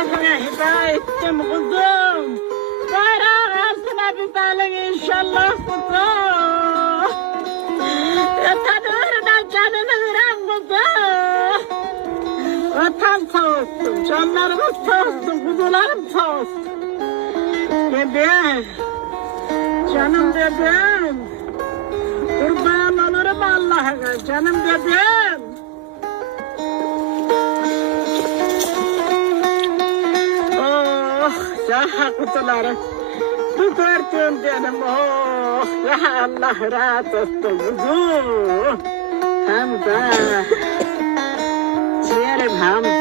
Allah'ına hidayetim kuzum. Bayrağın altına bir dalın inşallah kuzum. Vatan uğruna canını veren kuzum. Vatan sağ olsun, canlarımız sağ olsun, kuzularım sağ olsun. Bebeğim, canım bebeğim. Kurban olurum Allah'ına, canım bebeğim. Oh, ya kuzularım. Bu gördüğüm benim, oh, ya Allah razı olsun kuzum. Hamza, ciğerim Hamza.